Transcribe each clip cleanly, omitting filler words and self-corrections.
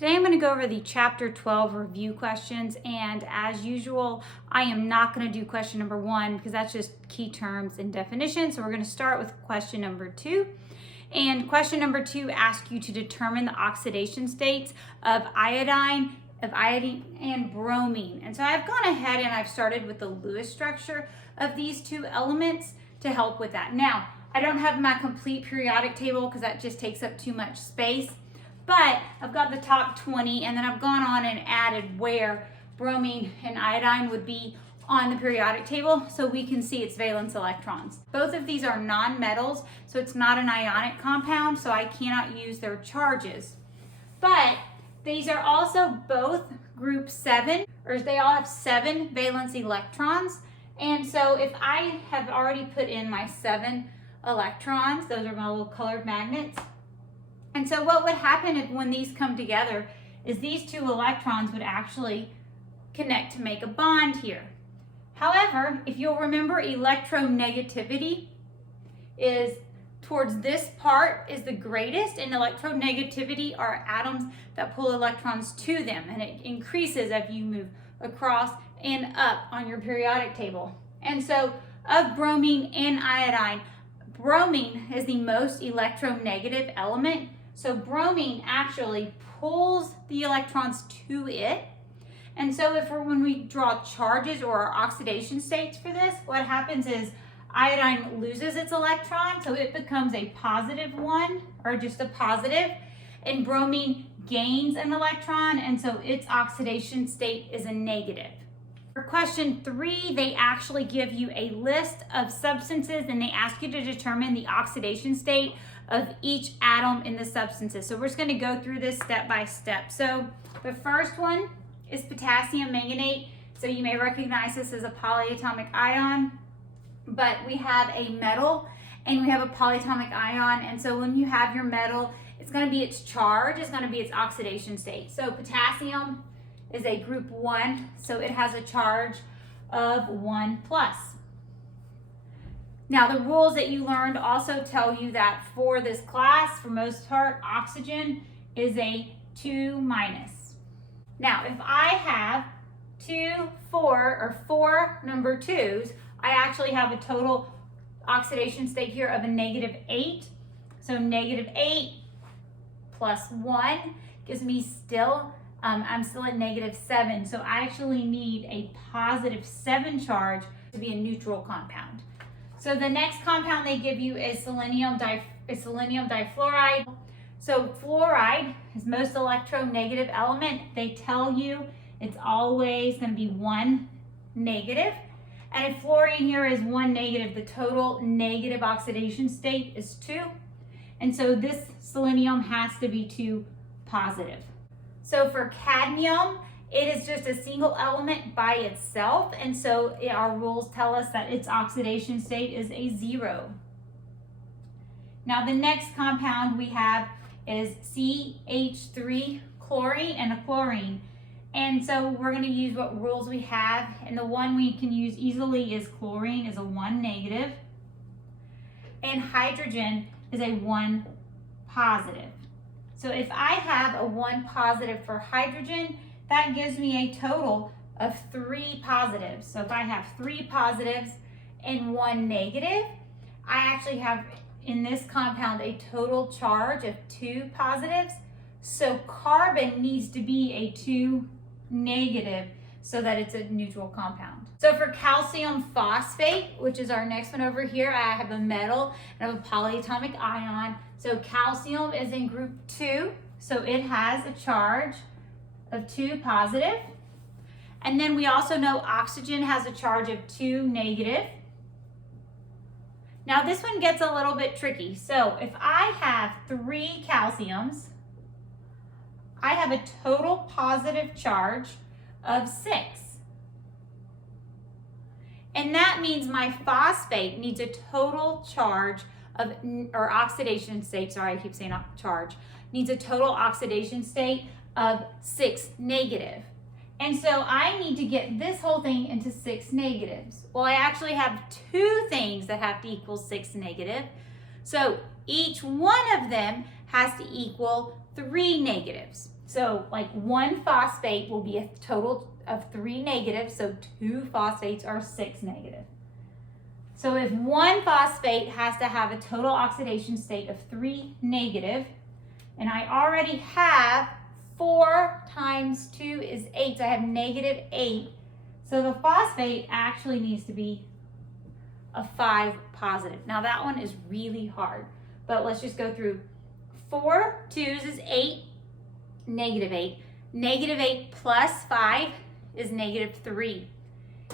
Today I'm going to go over the Chapter 12 review questions, and as usual, I am not going to do question number 1 because that's just key terms and definitions. So we're going to start with question number 2. And question number 2 asks you to determine the oxidation states of iodine, and bromine. And so I've gone ahead and I've started with the Lewis structure of these two elements to help with that. Now, I don't have my complete periodic table because that just takes up too much space. But I've got the top 20, and then I've gone on and added where bromine and iodine would be on the periodic table so we can see its valence electrons. Both of these are non-metals, so it's not an ionic compound, so I cannot use their charges. But these are also both group 7, or they all have 7 valence electrons. And so if I have already put in my 7 electrons, those are my little colored magnets. And so what would happen when these come together is these 2 electrons would actually connect to make a bond here. However, if you'll remember, electronegativity is towards this part is the greatest, and electronegativity are atoms that pull electrons to them, and it increases as you move across and up on your periodic table. And so of bromine and iodine, bromine is the most electronegative element. So bromine actually pulls the electrons to it. And so when we draw charges or our oxidation states for this, what happens is iodine loses its electron, so it becomes a positive one, or just a positive, and bromine gains an electron, and so its oxidation state is a negative. For question 3, they actually give you a list of substances and they ask you to determine the oxidation state of each atom in the substances. So we're just going to go through this step by step. So the first one is potassium manganate. So you may recognize this as a polyatomic ion, but we have a metal and we have a polyatomic ion. And so when you have your metal, it's going to be its charge, it's going to be its oxidation state. So potassium is a group 1, so it has a charge of 1+. Now the rules that you learned also tell you that for this class, for most part, oxygen is a 2-. Now if I have 4 number 2s, I actually have a total oxidation state here of a -8. So -8 plus 1 gives me still, I'm still at -7. So I actually need a +7 charge to be a neutral compound. So the next compound they give you is selenium difluoride. So fluoride is most electronegative element. They tell you it's always going to be 1 negative. And if fluorine here is 1 negative, the total negative oxidation state is 2. And so this selenium has to be 2 positive. So for cadmium, it is just a single element by itself, and so our rules tell us that its oxidation state is a 0. Now the next compound we have is CH3 chlorine and a chlorine. And so we're going to use what rules we have, and the one we can use easily is chlorine is a 1 negative, and hydrogen is a 1 positive. So if I have a 1 positive for hydrogen, that gives me a total of 3 positives. So if I have 3 positives and 1 negative, I actually have in this compound a total charge of 2 positives. So carbon needs to be a 2 negative so that it's a neutral compound. So for calcium phosphate, which is our next one over here, I have a metal and I have a polyatomic ion. So calcium is in group 2, so it has a charge of 2 positive. And then we also know oxygen has a charge of 2 negative. Now this one gets a little bit tricky. So if I have 3 calciums, I have a total positive charge of 6. And that means my phosphate needs a total charge of, or oxidation state, sorry, I keep saying charge, needs a total oxidation state of 6 negative. And so I need to get this whole thing into 6 negatives. Well, I actually have 2 things that have to equal 6 negative. So each one of them has to equal 3 negatives. So like one phosphate will be a total of 3 negatives, so 2 phosphates are 6 negative. So if one phosphate has to have a total oxidation state of 3 negative, and I already have 4 times 2 is 8, so I have negative 8. So the phosphate actually needs to be a 5 positive. Now that one is really hard, but let's just go through. 4 2s is 8, negative 8. Negative 8 plus 5 is negative 3.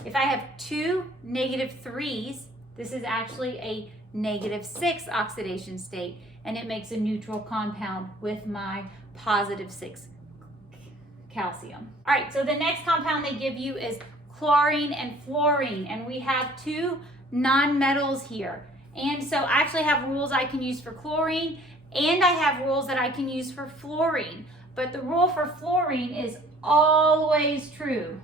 If I have 2 negative 3s, this is actually a negative 6 oxidation state, and it makes a neutral compound with my positive 6 calcium. All right, so the next compound they give you is chlorine and fluorine, and we have 2 nonmetals here. And so I actually have rules I can use for chlorine, and I have rules that I can use for fluorine. But the rule for fluorine is always true.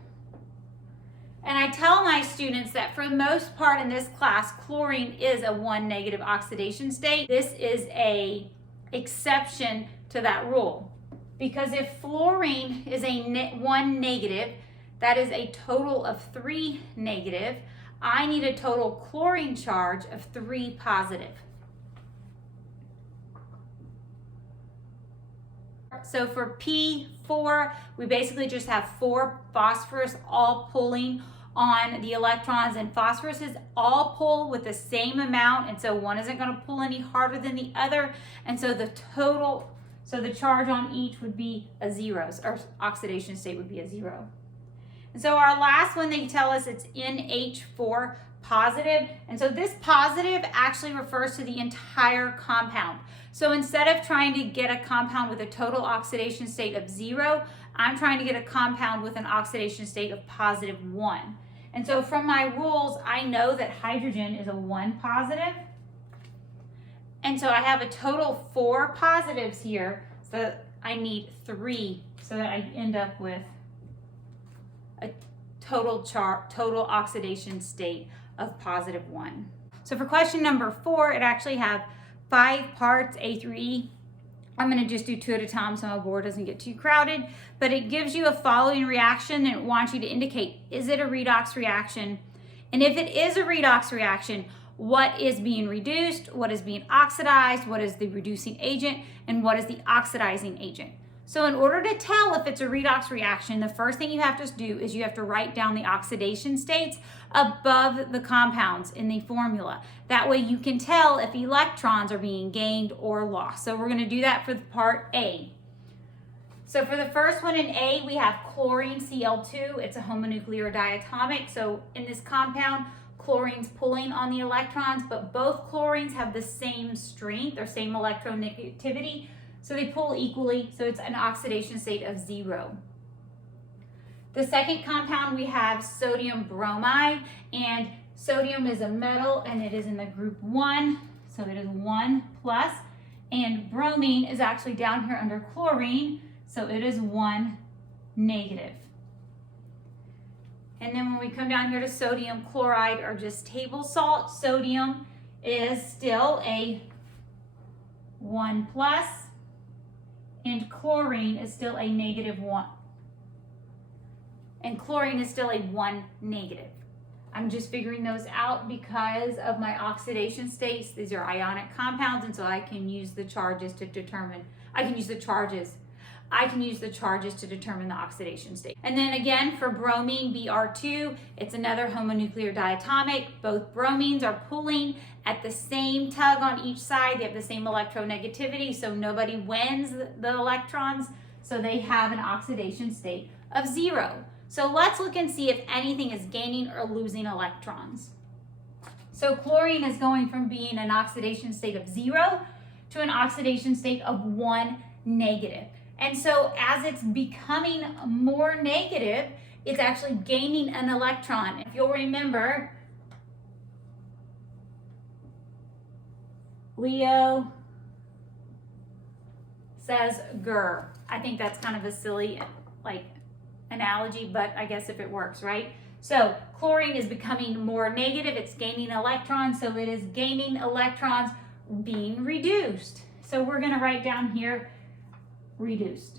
And I tell my students that for the most part in this class, chlorine is a 1 negative oxidation state. This is an exception to that rule. Because if fluorine is a 1 negative, that is a total of 3 negative. I need a total chlorine charge of 3 positive. So for P4, we basically just have 4 phosphorus all pulling on the electrons, and phosphorus is all pull with the same amount, and so one isn't going to pull any harder than the other, and so the charge on each would be a 0, or oxidation state would be a 0. And so our last one, they tell us it's NH4 positive, and so this positive actually refers to the entire compound. So instead of trying to get a compound with a total oxidation state of 0, I'm trying to get a compound with an oxidation state of positive 1. And so from my rules, I know that hydrogen is a 1 positive. And so I have a total 4 positives here, so I need 3 so that I end up with a total oxidation state of positive 1. So for question number 4, it actually have 5 parts, A through E. I'm going to just do 2 at a time so my board doesn't get too crowded, but it gives you a following reaction and it wants you to indicate, is it a redox reaction? And if it is a redox reaction, what is being reduced, what is being oxidized, what is the reducing agent, and what is the oxidizing agent? So in order to tell if it's a redox reaction, the first thing you have to do is you have to write down the oxidation states above the compounds in the formula. That way you can tell if electrons are being gained or lost. So we're going to do that for the part A. So for the first one in A, we have chlorine Cl2. It's a homonuclear diatomic. So in this compound, chlorine's pulling on the electrons, but both chlorines have the same strength or same electronegativity. So they pull equally, so it's an oxidation state of 0. The second compound, we have sodium bromide, and sodium is a metal and it is in the group 1, so it is 1 plus, and bromine is actually down here under chlorine, so it is 1 negative. And then when we come down here to sodium chloride or just table salt, sodium is still a 1 plus, and chlorine is still a negative 1. And chlorine is still a 1 negative. I'm just figuring those out because of my oxidation states. These are ionic compounds, and so I can use the charges to determine, I can use the charges to determine the oxidation state. And then again, for bromine, Br2, it's another homonuclear diatomic. Both bromines are pulling at the same tug on each side. They have the same electronegativity, so nobody wins the electrons, so they have an oxidation state of 0. So let's look and see if anything is gaining or losing electrons. So chlorine is going from being an oxidation state of 0 to an oxidation state of 1 negative. And so as it's becoming more negative, it's actually gaining an electron. If you'll remember, Leo says grr. I think that's kind of a silly analogy, but I guess if it works, right? So chlorine is becoming more negative, it's gaining electrons, so it is gaining electrons being reduced. So we're gonna write down here reduced.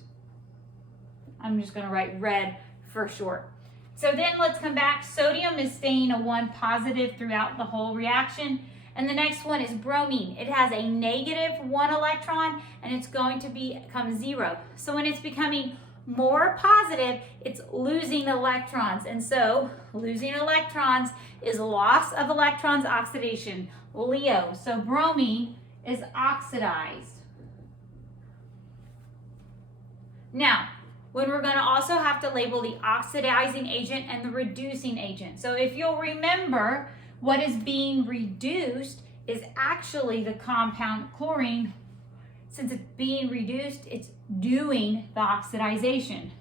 I'm just gonna write red for short. So then let's come back. Sodium is staying a 1 positive throughout the whole reaction. And the next one is bromine. It has a -1 electron and it's going to become 0. So when it's becoming more positive, it's losing electrons. And so losing electrons is loss of electrons, oxidation, Leo. So bromine is oxidized. Now, when we're going to also have to label the oxidizing agent and the reducing agent. So if you'll remember, what is being reduced is actually the compound chlorine. Since it's being reduced, it's doing the oxidization.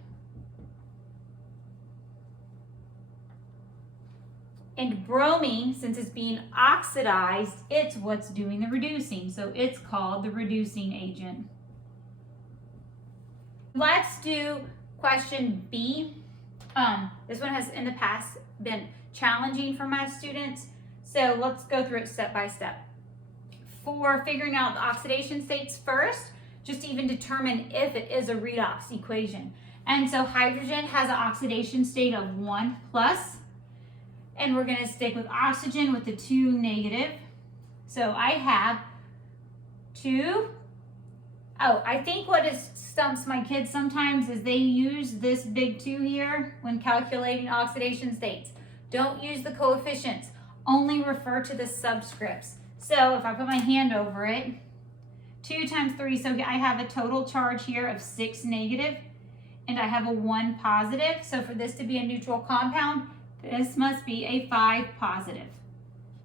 And bromine, since it's being oxidized, it's what's doing the reducing. So it's called the reducing agent. Let's do question B. This one has in the past been challenging for my students. So let's go through it step by step. For figuring out the oxidation states first, just to even determine if it is a redox equation. And so hydrogen has an oxidation state of 1 plus, and we're gonna stick with oxygen with the 2 negative. So I have 2. Oh, I think what stumps my kids sometimes is they use this big 2 here when calculating oxidation states. Don't use the coefficients, only refer to the subscripts. So if I put my hand over it, 2 times 3, so I have a total charge here of 6 negative, and I have a 1 positive. So for this to be a neutral compound, this must be a 5 positive.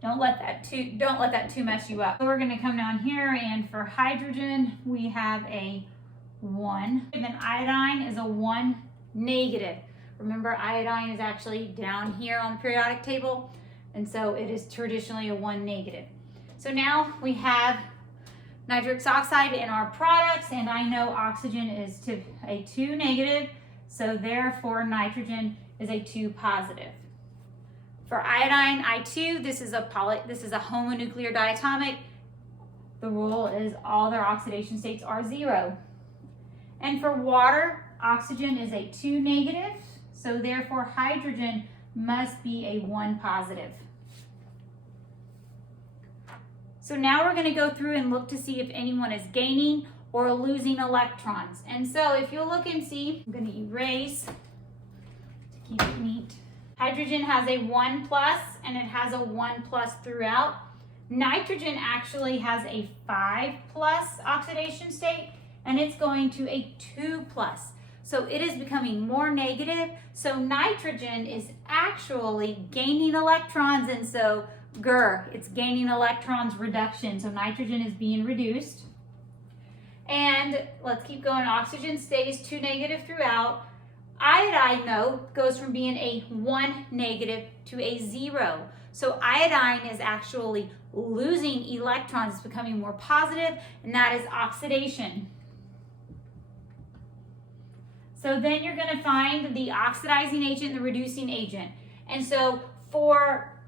Don't let that 2 mess you up. So we're gonna come down here, and for hydrogen, we have a 1. And then iodine is a 1 negative. Remember, iodine is actually down here on the periodic table, and so it is traditionally a 1 negative. So now we have nitrous oxide in our products, and I know oxygen is a 2 negative, so therefore nitrogen is a 2 positive. For iodine, I2, this is a homonuclear diatomic. The rule is all their oxidation states are 0. And for water, oxygen is a 2 negative, so therefore hydrogen must be a 1 positive. So now we're going to go through and look to see if anyone is gaining or losing electrons. And so if you'll look and see, I'm going to erase to keep it neat. Hydrogen has a 1 plus, and it has a 1 plus throughout. Nitrogen actually has a 5 plus oxidation state, and it's going to a 2 plus. So it is becoming more negative. So nitrogen is actually gaining electrons, and so it's gaining electrons reduction. So nitrogen is being reduced. And let's keep going. Oxygen stays 2 negative throughout. Iodine, though, goes from being a 1 negative to a 0. So iodine is actually losing electrons. It's becoming more positive, and that is oxidation. So then you're going to find the oxidizing agent and the reducing agent. And so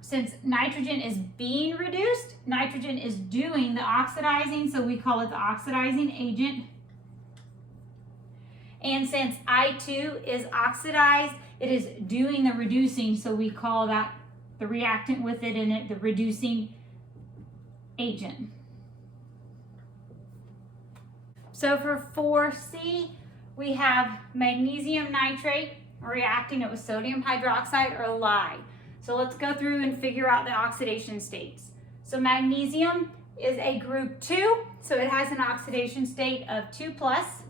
since nitrogen is being reduced, nitrogen is doing the oxidizing, so we call it the oxidizing agent. And since I2 is oxidized, it is doing the reducing, so we call that the reactant with it in it the reducing agent. So for 4C, we have magnesium nitrate reacting it with sodium hydroxide or lye. So let's go through and figure out the oxidation states. So magnesium is a group 2, so it has an oxidation state of 2 plus.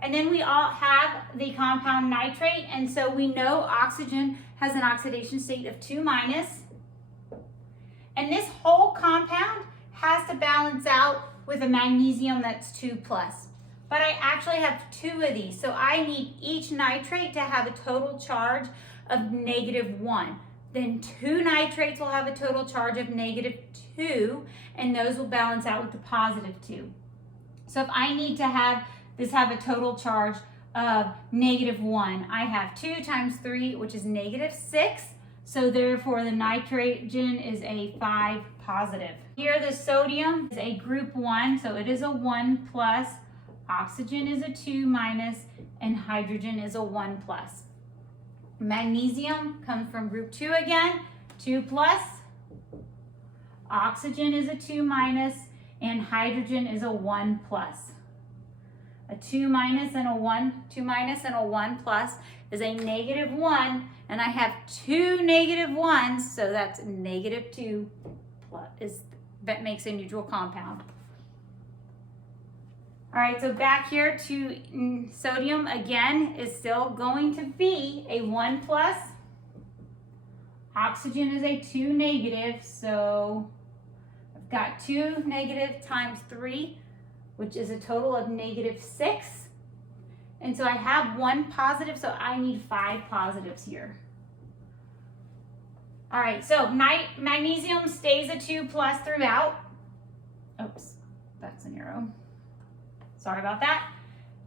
And then we all have the compound nitrate, and so we know oxygen has an oxidation state of 2 minus. And this whole compound has to balance out with a magnesium that's 2 plus. But I actually have 2 of these, so I need each nitrate to have a total charge of -1. Then 2 nitrates will have a total charge of -2, and those will balance out with the +2. So if I need to have this have a total charge of -1, I have 2 times 3, which is -6. So therefore the nitrogen is a 5 positive. Here the sodium is a group 1, so it is a 1 plus. Oxygen is a 2 minus, and hydrogen is a 1 plus. Magnesium comes from group 2 again, 2 plus. Oxygen is a 2 minus, and hydrogen is a 1 plus. A 2 minus and a 1, 2 minus and a 1 plus is a negative 1, and I have 2 negative 1s, so that's negative 2 plus, that makes a neutral compound. All right, so back here to sodium again is still going to be a 1 plus. Oxygen is a 2 negative, so I've got 2 negative times 3, which is a total of negative 6. And so I have 1 positive, so I need 5 positives here. All right, so magnesium stays a 2 plus throughout. Oops, that's an arrow. Sorry about that.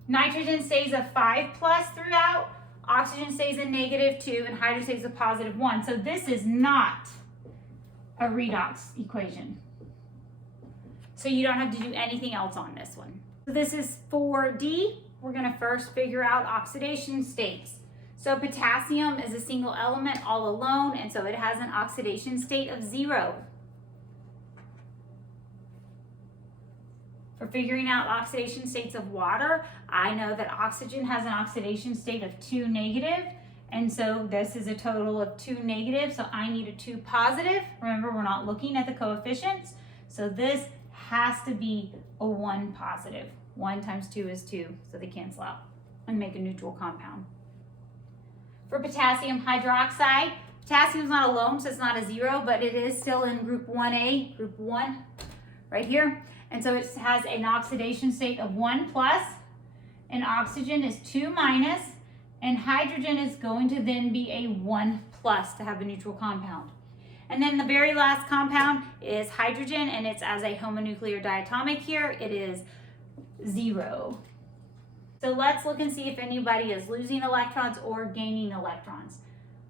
Nitrogen stays a 5 plus throughout. Oxygen stays a negative 2, and hydrogen stays a positive 1. So this is not a redox equation. So you don't have to do anything else on this one. So this is for D. We're going to first figure out oxidation states. So potassium is a single element all alone, and so it has an oxidation state of 0. For figuring out oxidation states of water, I know that oxygen has an oxidation state of 2 negative, and so this is a total of 2 negative, so I need a 2 positive. Remember, we're not looking at the coefficients, so this has to be a 1 positive. 1 times 2 is 2, so they cancel out and make a neutral compound. For potassium hydroxide, potassium is not alone, so it's not a 0, but it is still in group 1A, group 1, right here. And so it has an oxidation state of 1 plus, and oxygen is 2 minus, and hydrogen is going to then be a 1 plus to have a neutral compound. And then the very last compound is hydrogen, and it's as a homonuclear diatomic here. It is 0. So let's look and see if anybody is losing electrons or gaining electrons.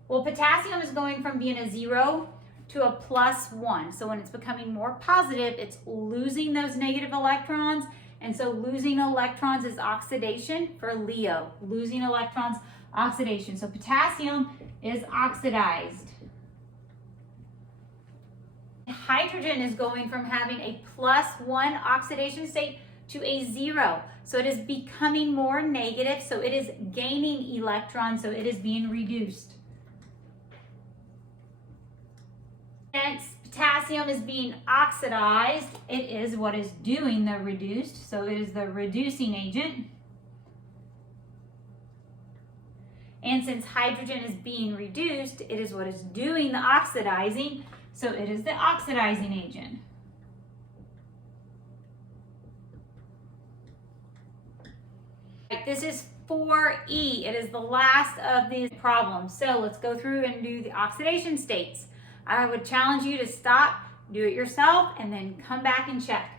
Well, potassium is going from being a 0 to a plus 1. So when it's becoming more positive, it's losing those negative electrons. And so losing electrons is oxidation for Leo. Losing electrons, oxidation. So potassium is oxidized. Hydrogen is going from having a plus 1 oxidation state to a 0. So it is becoming more negative. So it is gaining electrons. So it is being reduced. Since potassium is being oxidized, it is what is doing the reduced. So it is the reducing agent. And since hydrogen is being reduced, it is what is doing the oxidizing. So it is the oxidizing agent. This is 4E. It is the last of these problems. So let's go through and do the oxidation states. I would challenge you to stop, do it yourself, and then come back and check.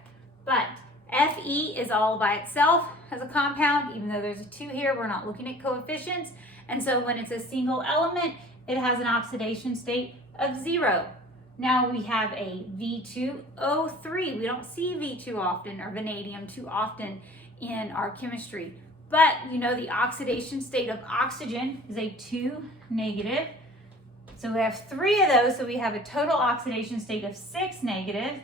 But Fe is all by itself as a compound. Even though there's a 2 here, we're not looking at coefficients. And so when it's a single element, it has an oxidation state of 0. Now we have a V2O3. We don't see V2 often or vanadium too often in our chemistry. But you know the oxidation state of oxygen is a 2 negative. So we have 3 of those, so we have a total oxidation state of 6 negative.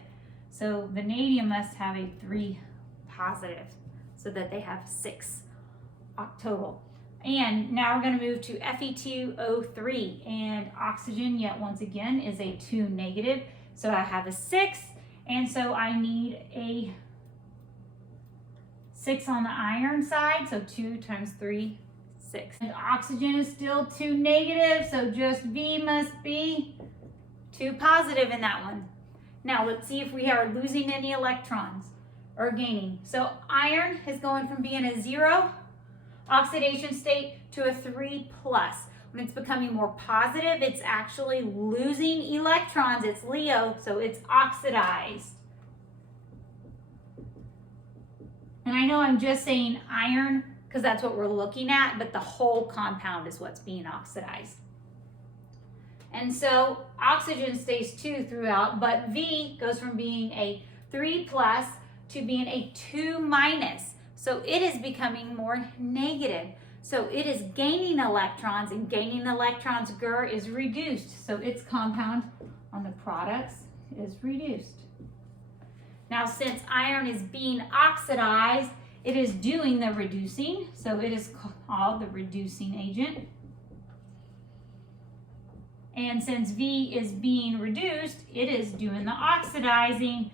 So vanadium must have a 3 positive, so that they have 6 total. And now we're going to move to Fe2O3, and oxygen, yet once again, is a 2 negative. So I have a 6, and so I need a 6 on the iron side, so 2 times 3, 6. And oxygen is still 2 negative, so just V must be 2 positive in that one. Now let's see if we are losing any electrons or gaining. So iron is going from being a 0 oxidation state to a 3 plus. When it's becoming more positive, it's actually losing electrons. It's Leo, so it's oxidized. And I know I'm just saying iron because that's what we're looking at, but the whole compound is what's being oxidized. And so oxygen stays 2 throughout, but V goes from being a 3 plus to being a 2 minus. So it is becoming more negative. So it is gaining electrons, and gaining electrons, GR, is reduced. So its compound on the products is reduced. Now, since iron is being oxidized, it is doing the reducing. So it is called the reducing agent. And since V is being reduced, it is doing the oxidizing.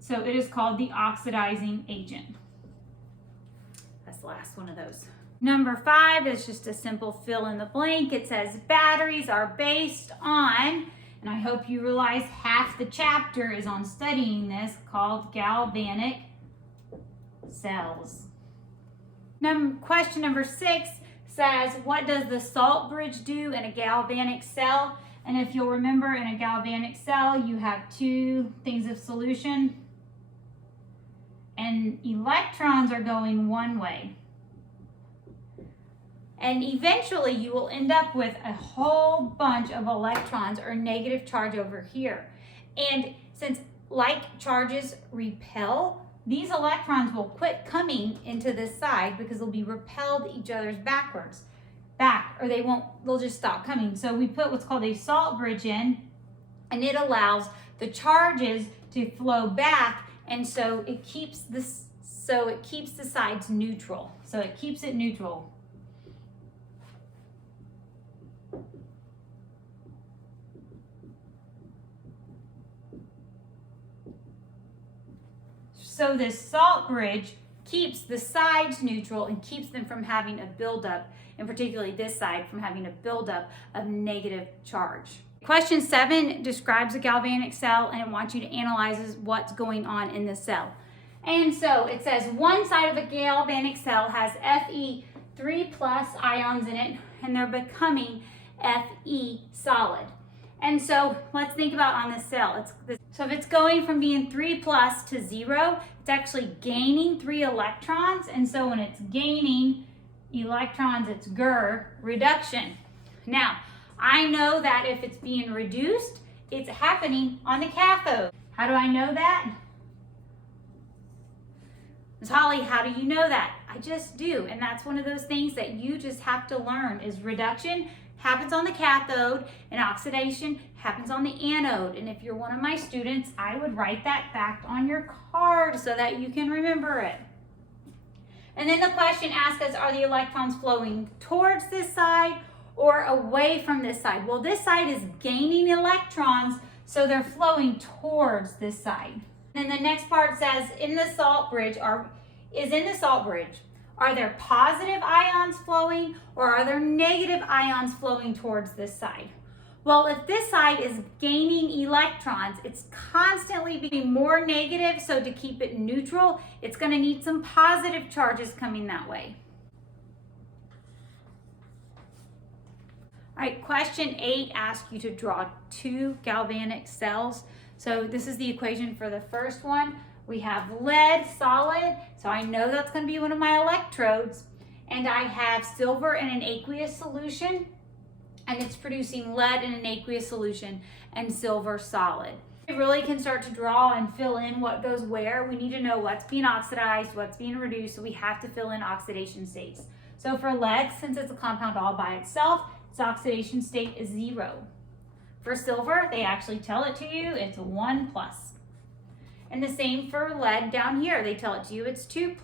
So it is called the oxidizing agent. That's the last one of those. Number 5 is just a simple fill in the blank. It says batteries are based on, and I hope you realize half the chapter is on studying this, called galvanic cells. Question number 6 says, what does the salt bridge do in a galvanic cell? And if you'll remember, in a galvanic cell, you have 2 things of solution, and electrons are going one way. And eventually you will end up with a whole bunch of electrons or negative charge over here. And since like charges repel, these electrons will quit coming into this side because they'll be repelled each other's back, or they'll just stop coming. So we put what's called a salt bridge in, and it allows the charges to flow back, and so it keeps the sides neutral. So it keeps it neutral. So this salt bridge keeps the sides neutral and keeps them from having a buildup, and particularly this side from having a buildup of negative charge. Question 7 describes a galvanic cell and it wants you to analyze what's going on in the cell. And so it says one side of a galvanic cell has Fe3+ ions in it, and they're becoming Fe solid. And so let's think about on this cell. So if it's going from being 3+ to 0, it's actually gaining 3 electrons. And so when it's gaining electrons, it's GR, reduction. Now, I know that if it's being reduced, it's happening on the cathode. How do I know that? Ms. Holly, how do you know that? I just do. And that's one of those things that you just have to learn is reduction happens on the cathode and oxidation happens on the anode. And if you're one of my students, I would write that fact on your card so that you can remember it. And then the question asks us, are the electrons flowing towards this side or away from this side? Well, this side is gaining electrons, so they're flowing towards this side. And the next part says, in the salt bridge, are there positive ions flowing or are there negative ions flowing towards this side? Well, if this side is gaining electrons, it's constantly being more negative, so to keep it neutral, it's going to need some positive charges coming that way. All right, question 8 asks you to draw 2 galvanic cells. So this is the equation for the first one. We have lead solid, so I know that's going to be one of my electrodes. And I have silver in an aqueous solution, and it's producing lead in an aqueous solution and silver solid. We really can start to draw and fill in what goes where. We need to know what's being oxidized, what's being reduced, so we have to fill in oxidation states. So for lead, since it's a compound all by itself, its oxidation state is 0. For silver, they actually tell it to you, it's 1+. And the same for lead down here. They tell it to you it's 2+.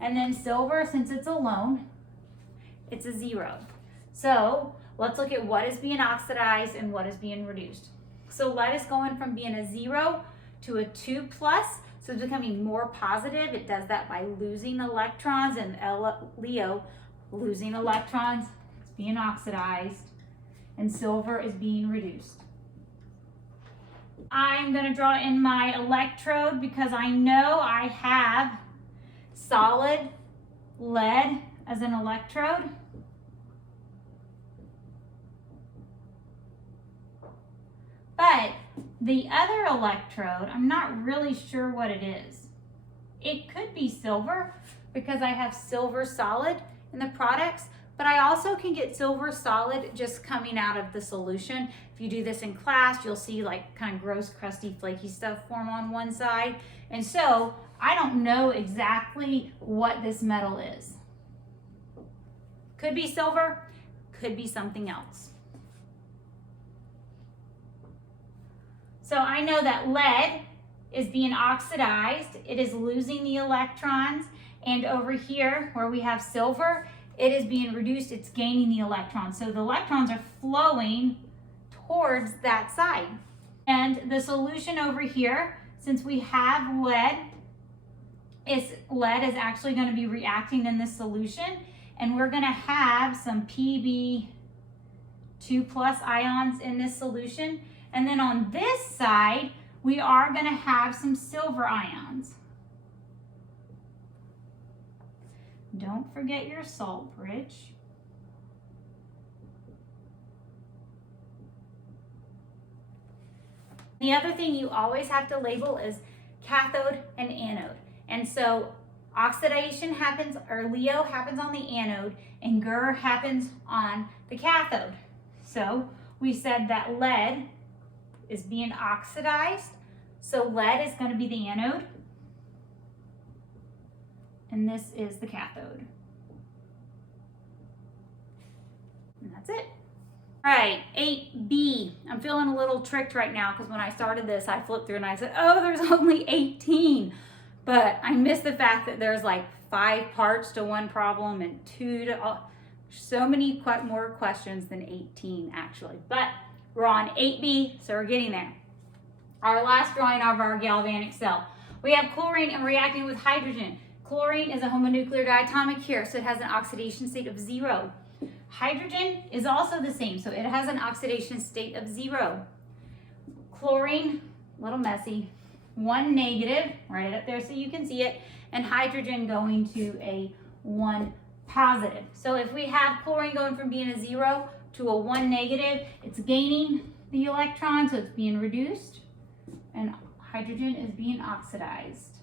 And then silver, since it's alone, it's a 0. So let's look at what is being oxidized and what is being reduced. So lead is going from being a 0 to a 2+. So it's becoming more positive. It does that by losing electrons, and Leo, losing electrons, it's being oxidized, and silver is being reduced. I'm going to draw in my electrode because I know I have solid lead as an electrode. But the other electrode, I'm not really sure what it is. It could be silver because I have silver solid in the products, but I also can get silver solid just coming out of the solution. If you do this in class, you'll see like kind of gross, crusty, flaky stuff form on one side. And so I don't know exactly what this metal is. Could be silver, could be something else. So I know that lead is being oxidized. It is losing the electrons. And over here where we have silver, it is being reduced. It's gaining the electrons. So the electrons are flowing towards that side. And the solution over here, since we have lead is actually going to be reacting in this solution. And we're going to have some Pb2+ ions in this solution. And then on this side, we are going to have some silver ions. Don't forget your salt bridge. The other thing you always have to label is cathode and anode. And so oxidation happens, or LEO happens on the anode, and GR happens on the cathode. So we said that lead is being oxidized. So lead is going to be the anode, and this is the cathode. And that's it. All right, 8B. I'm feeling a little tricked right now because when I started this, I flipped through and I said, oh, there's only 18. But I missed the fact that there's like 5 parts to one problem and 2 to so many more questions than 18 actually. But we're on 8B, so we're getting there. Our last drawing of our galvanic cell. We have chlorine and reacting with hydrogen. Chlorine is a homonuclear diatomic here, so it has an oxidation state of 0. Hydrogen is also the same, so it has an oxidation state of 0. Chlorine, a little messy, 1 negative, right up there so you can see it, and hydrogen going to a 1 positive. So if we have chlorine going from being a 0 to a 1 negative, it's gaining the electron, so it's being reduced, and hydrogen is being oxidized.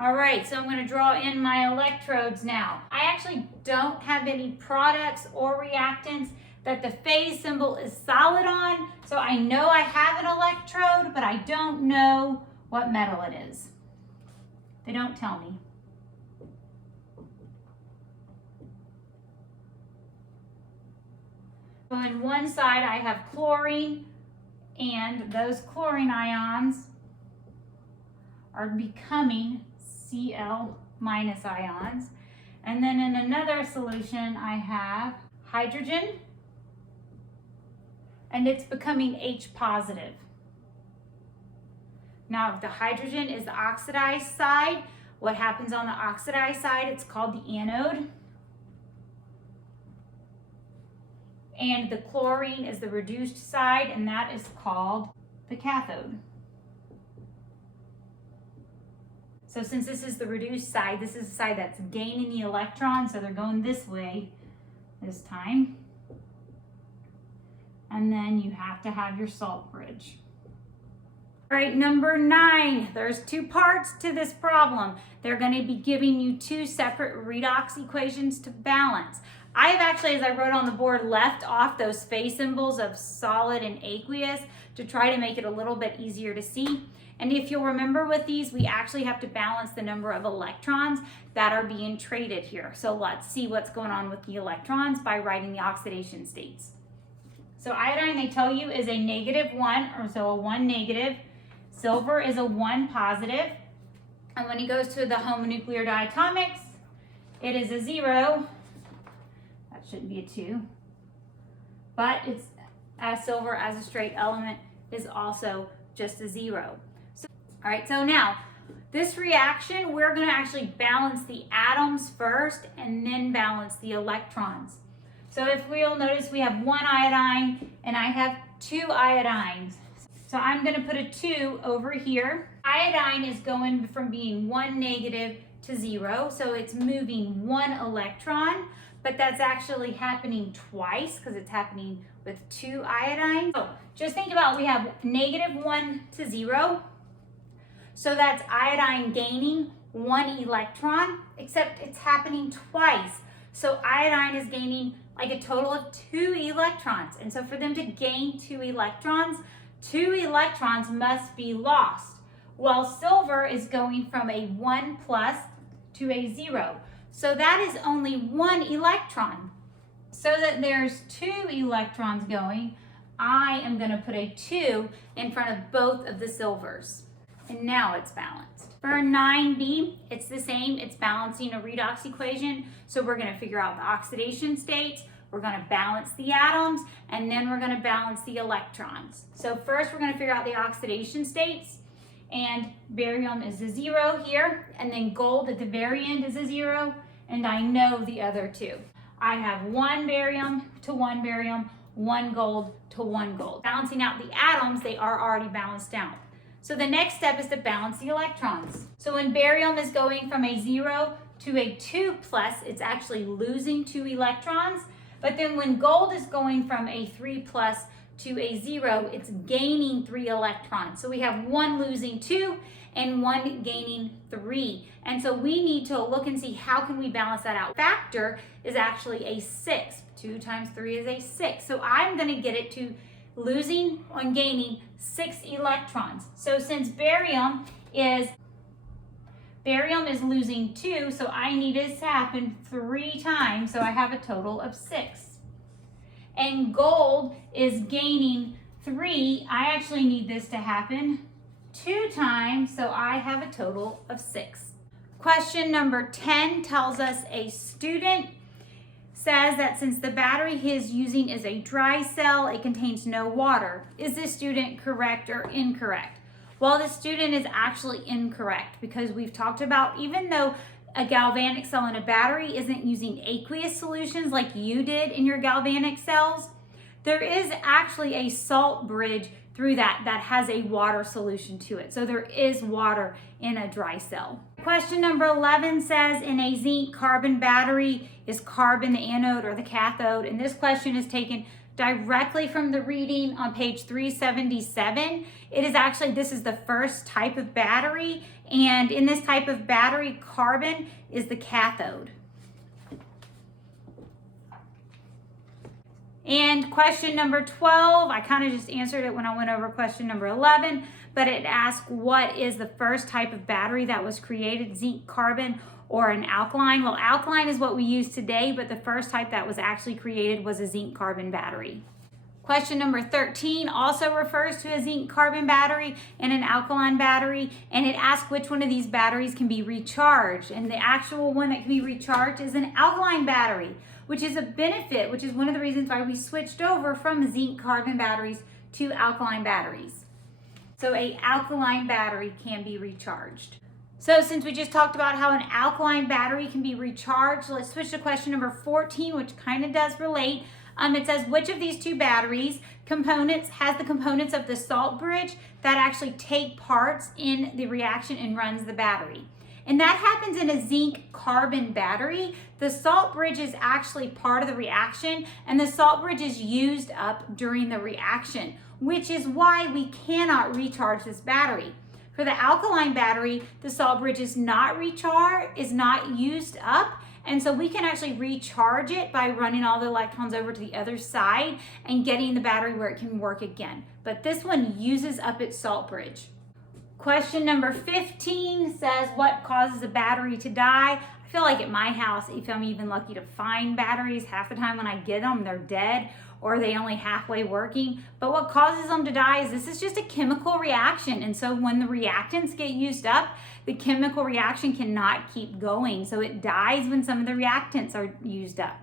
All right, so I'm going to draw in my electrodes now. I actually don't have any products or reactants that the phase symbol is solid on, so I know I have an electrode, but I don't know what metal it is. They don't tell me. So in one side I have chlorine, and those chlorine ions are becoming Cl- ions. And then in another solution I have hydrogen, and it's becoming H positive. Now if the hydrogen is the oxidized side, what happens on the oxidized side? It's called the anode. And the chlorine is the reduced side, and that is called the cathode. So since this is the reduced side, this is the side that's gaining the electron, so they're going this way this time. And then you have to have your salt bridge. All right, number 9, there's 2 parts to this problem. They're going to be giving you 2 separate redox equations to balance. I have actually, as I wrote on the board, left off those phase symbols of solid and aqueous to try to make it a little bit easier to see. And if you'll remember with these, we actually have to balance the number of electrons that are being traded here. So let's see what's going on with the electrons by writing the oxidation states. So iodine, they tell you, is a -1, or so a 1 negative. Silver is a 1 positive. And when it goes to the homonuclear diatomics, it is a 0. That shouldn't be a 2. But it's, as silver as a straight element, is also just a 0. All right, so now this reaction, we're going to actually balance the atoms first and then balance the electrons. So if we'll notice, we have 1 iodine and I have 2 iodines. So I'm going to put a 2 over here. Iodine is going from being 1 negative to 0, so it's moving 1 electron, but that's actually happening twice because it's happening with 2 iodines. So just think about, we have -1 to 0. So that's iodine gaining 1 electron, except it's happening twice. So iodine is gaining like a total of 2 electrons. And so for them to gain 2 electrons must be lost. While silver is going from a 1 plus to a 0. So that is only 1 electron. So that there's 2 electrons going, I am going to put a 2 in front of both of the silvers. And now it's balanced. For 9b, it's the same. It's balancing a redox equation. So we're going to figure out the oxidation states. We're going to balance the atoms, and then we're going to balance the electrons. So first we're going to figure out the oxidation states. And barium is a 0 here, and then gold at the very end is a 0, and I know the other 2. I have 1 barium to 1 barium, 1 gold to 1 gold. Balancing out the atoms, they are already balanced out. So the next step is to balance the electrons. So when barium is going from a 0 to a 2 plus, it's actually losing 2 electrons. But then when gold is going from a 3 plus to a 0, it's gaining 3 electrons. So we have 1 losing 2 and 1 gaining 3. And so we need to look and see how can we balance that out. Factor is actually a 6. 2 times 3 is a 6. So I'm going to get it to losing and gaining 6 electrons. So since barium is losing 2, so I need this to happen 3 times, so I have a total of 6. And gold is gaining 3. I actually need this to happen 2 times, so I have a total of 6. Question number 10 tells us a student says that since the battery he is using is a dry cell, it contains no water. Is this student correct or incorrect? Well, the student is actually incorrect because we've talked about even though a galvanic cell in a battery isn't using aqueous solutions like you did in your galvanic cells, there is actually a salt bridge through that has a water solution to it. So there is water in a dry cell. Question number 11 says in a zinc carbon battery, is carbon the anode or the cathode? And this question is taken directly from the reading on page 377. It is actually, this is the first type of battery. And in this type of battery, carbon is the cathode. And question number 12, I kind of just answered it when I went over question number 11, but it asked what is the first type of battery that was created, zinc carbon or an alkaline? Well, alkaline is what we use today, but the first type that was actually created was a zinc carbon battery. Question number 13 also refers to a zinc carbon battery and an alkaline battery, and it asks which one of these batteries can be recharged. And the actual one that can be recharged is an alkaline battery, which is a benefit, which is one of the reasons why we switched over from zinc carbon batteries to alkaline batteries. So an alkaline battery can be recharged. So since we just talked about how an alkaline battery can be recharged, let's switch to question number 14, which kind of does relate. It says, which of these 2 batteries has the components of the salt bridge that actually take parts in the reaction and runs the battery? And that happens in a zinc carbon battery. The salt bridge is actually part of the reaction, and the salt bridge is used up during the reaction, which is why we cannot recharge this battery. For the alkaline battery, the salt bridge is not used up, and so we can actually recharge it by running all the electrons over to the other side and getting the battery where it can work again. But this one uses up its salt bridge. Question number 15 says, what causes a battery to die? I feel like at my house, if I'm even lucky to find batteries, half the time when I get them, they're dead or they only halfway working. But what causes them to die is this is just a chemical reaction. And so when the reactants get used up, the chemical reaction cannot keep going. So it dies when some of the reactants are used up.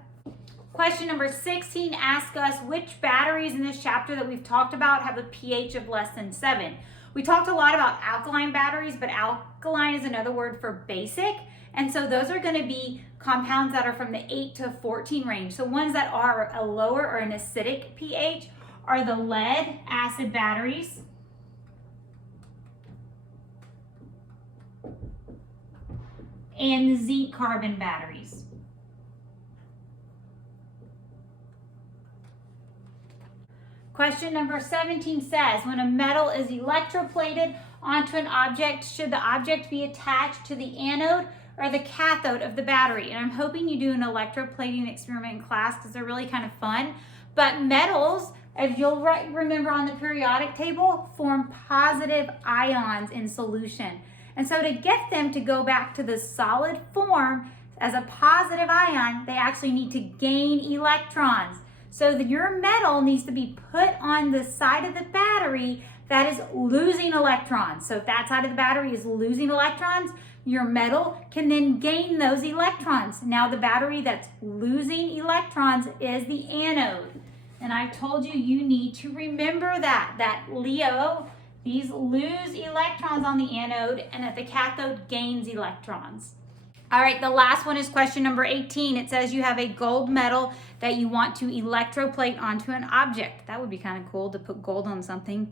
Question number 16 asks us which batteries in this chapter that we've talked about have a pH of less than 7. We talked a lot about alkaline batteries, but alkaline is another word for basic. And so those are going to be compounds that are from the 8 to 14 range. So ones that are a lower or an acidic pH are the lead acid batteries, and the zinc carbon batteries. Question number 17 says, when a metal is electroplated onto an object, should the object be attached to the anode or the cathode of the battery. And I'm hoping you do an electroplating experiment in class because they're really kind of fun. But metals, if you'll remember on the periodic table, form positive ions in solution. And so to get them to go back to the solid form as a positive ion, they actually need to gain electrons. So your metal needs to be put on the side of the battery that is losing electrons. So if that side of the battery is losing electrons, your metal can then gain those electrons. Now the battery that's losing electrons is the anode. And I told you, you need to remember that Leo, these lose electrons on the anode and that the cathode gains electrons. All right, the last one is question number 18. It says you have a gold metal that you want to electroplate onto an object. That would be kind of cool to put gold on something.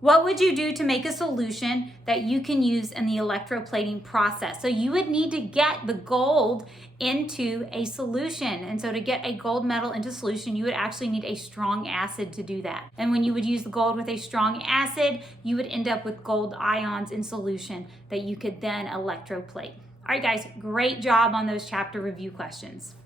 What would you do to make a solution that you can use in the electroplating process? So you would need to get the gold into a solution. And so to get a gold metal into solution, you would actually need a strong acid to do that. And when you would use the gold with a strong acid, you would end up with gold ions in solution that you could then electroplate. All right, guys, great job on those chapter review questions.